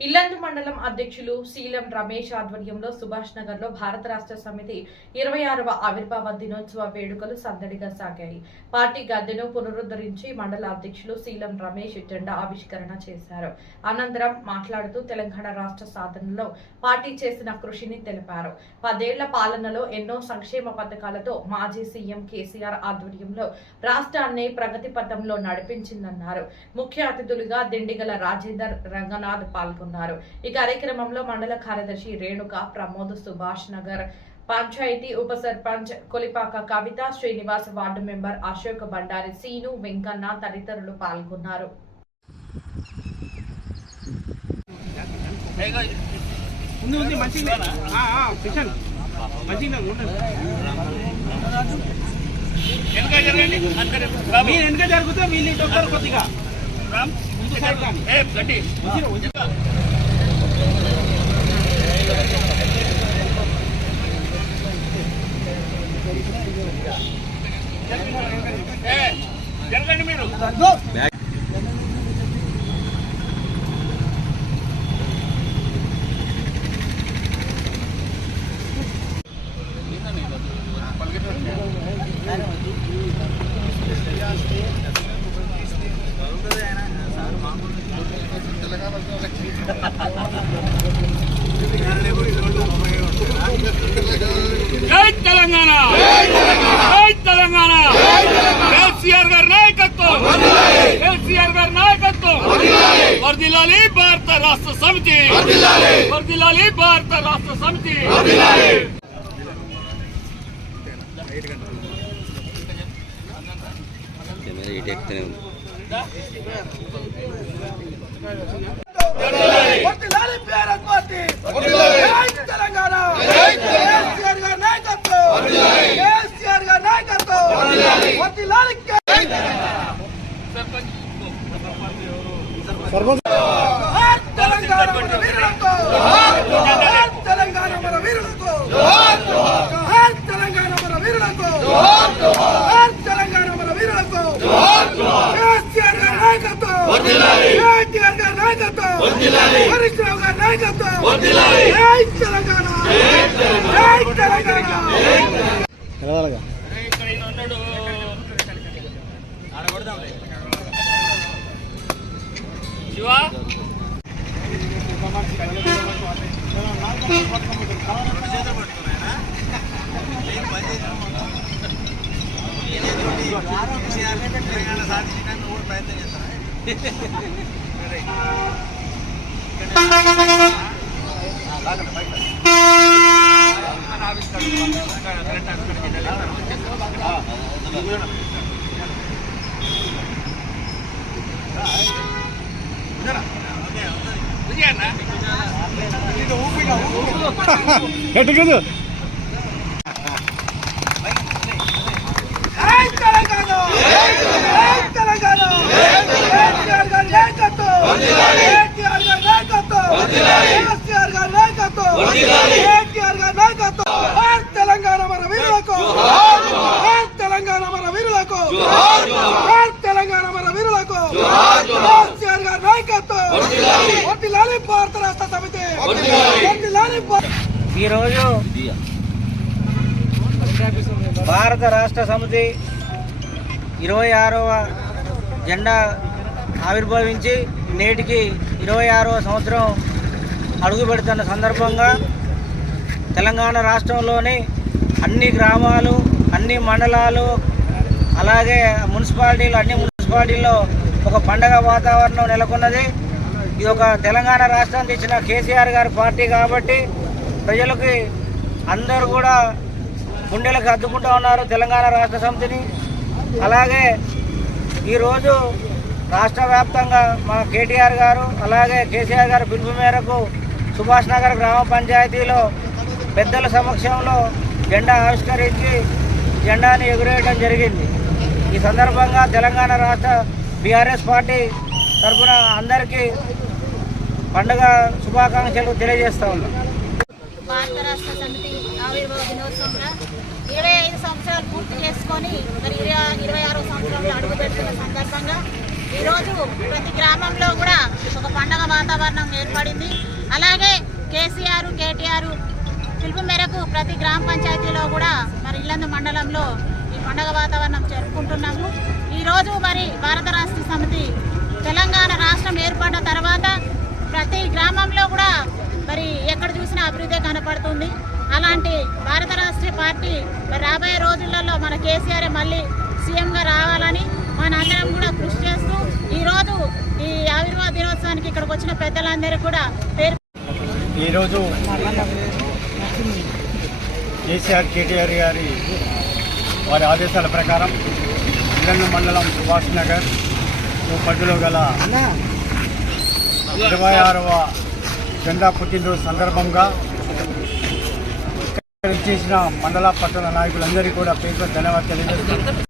ఇల్లందు మండలం అధ్యక్షులు శీలం రమేష్ ఆధ్వర్యంలో సుభాష్ నగర్ లో భారత రాష్ట్ర సమితి 26వ ఆవిర్భావ దినోత్సవ వేడుకలు సందడిగా సాగాయి. పార్టీ గద్దెను పునరుద్ధరించి మండల అధ్యక్షులు శీలం రమేష్ జెండా ఆవిష్కరణ చేశారు. అనంతరం మాట్లాడుతూ తెలంగాణ రాష్ట్ర సాధనలో పార్టీ చేసిన కృషిని తెలిపారు. 10 ఏళ్ల పాలనలో ఎన్నో సంక్షేమ పథకాలతో మాజీ సీఎం కేసీఆర్ ఆధ్వర్యంలో రాష్ట్రాన్ని ప్రగతి పథంలో నడిపించిందన్నారు. ముఖ్య అతిథులుగా దిండిగల రాజేందర్ రంగనాథ్ పాల్గొన్నారు. ఈ కార్యక్రమంలో మండల కార్యదర్శి రేణుక ప్రమోద్, సుభాష్ నగర్ పంచాయతీ ఉప సర్పంచ్ కొలిపాక కవిత, శ్రీనివాస్, వార్డు మెంబర్ అశోక్, బండారి సీను, వెంకన్న తదితరులు పాల్గొన్నారు. జరగండి మీరు జై తెలంగాణ, జై తెలంగాణ, కేసీఆర్ గారి నాయకత్వం, కేసీఆర్ గారి నాయకత్వం, వర్ధిల్లాలి భారత రాష్ట్ర సమితి, వర్ధిల్లాలి భారత రాష్ట్ర సమితి. శివా ప్రయత్నం చేస్తాను. తెలంగాణ మన వీరులకు, తెలంగాణ మన వీరులకు, తెలంగాణ మన వీరులకు, కేసీఆర్ గారి నాయకత్వం, వర్ధిల్లాలి భారత రాష్ట్ర సమితి, వర్ధిల్లాలి. ఈరోజు భారత రాష్ట్ర సమితి 26వ జెండా ఆవిర్భవించి నేటికి 26వ సంవత్సరం అడుగు పెడుతున్న సందర్భంగా తెలంగాణ రాష్ట్రంలోని అన్ని గ్రామాలు, అన్ని మండలాలు, అలాగే మున్సిపాలిటీలు, అన్ని మున్సిపాలిటీల్లో ఒక పండగ వాతావరణం నెలకొన్నది. ఇది ఒక తెలంగాణ రాష్ట్రం తెచ్చిన కేసీఆర్ గారి పార్టీ కాబట్టి ప్రజలకి అందరూ కూడా గుండెలకు అద్దుకుంటూ ఉన్నారు తెలంగాణ రాష్ట్ర సమితిని. అలాగే ఈరోజు రాష్ట్ర వ్యాప్తంగా మా కేటీఆర్ గారు అలాగే కేసీఆర్ గారి పిలుపు మేరకు సుభాష్ నగర్ గ్రామ పంచాయతీలో పెద్దల సమక్షంలో జెండా ఆవిష్కరించి జెండాని ఎగురేయడం జరిగింది. ఈ సందర్భంగా తెలంగాణ రాష్ట్ర బీఆర్ఎస్ పార్టీ తరఫున అందరికీ పండుగ శుభాకాంక్షలు తెలియజేస్తా ఉన్నాం. భారత రాష్ట్ర సమితి ఆవిర్భావ దినోత్సవంగా 25 సంవత్సరాలు పూర్తి చేసుకొని మరి 26వ సంవత్సరంలో అడుగుపెడుతున్న సందర్భంగా ఈరోజు ప్రతి గ్రామంలో కూడా ఒక పండగ వాతావరణం ఏర్పడింది. అలాగే కేసీఆర్, కేటీఆర్ పిలుపు మేరకు ప్రతి గ్రామ పంచాయతీలో కూడా మరి ఇల్లందు మండలంలో ఈ పండగ వాతావరణం జరుపుకుంటున్నాము. ఈరోజు మరి భారత రాష్ట్ర సమితి తెలంగాణ రాష్ట్రం ఏర్పడిన తర్వాత ప్రతి గ్రామంలో కూడా మరి ఎక్కడ చూసినా అభివృద్ధి కనపడుతుంది. అలాంటి భారత రాష్ట్ర పార్టీ మరి రాబోయే రోజులలో మన కేసీఆర్ మళ్ళీ సీఎంగా రావాలని మనందరం కూడా కృషి చేస్తూ ఈరోజు ఈ ఆవిర్భావ దినోత్సవానికి ఇక్కడికి వచ్చిన పెద్దలందరూ కూడా పేరు ఈరోజు కేసీఆర్, కేటీఆర్ గారి వారి ఆదేశాల ప్రకారం ఇల్లందు మండలం సుభాష్ నగర్ పరిధిలో గల 26వ జెండా పుట్టినరోజు సందర్భంగా చేసిన మండల పట్టణ నాయకులందరికీ కూడా పేరు ధన్యవాదాలు తెలియజేస్తున్నాను.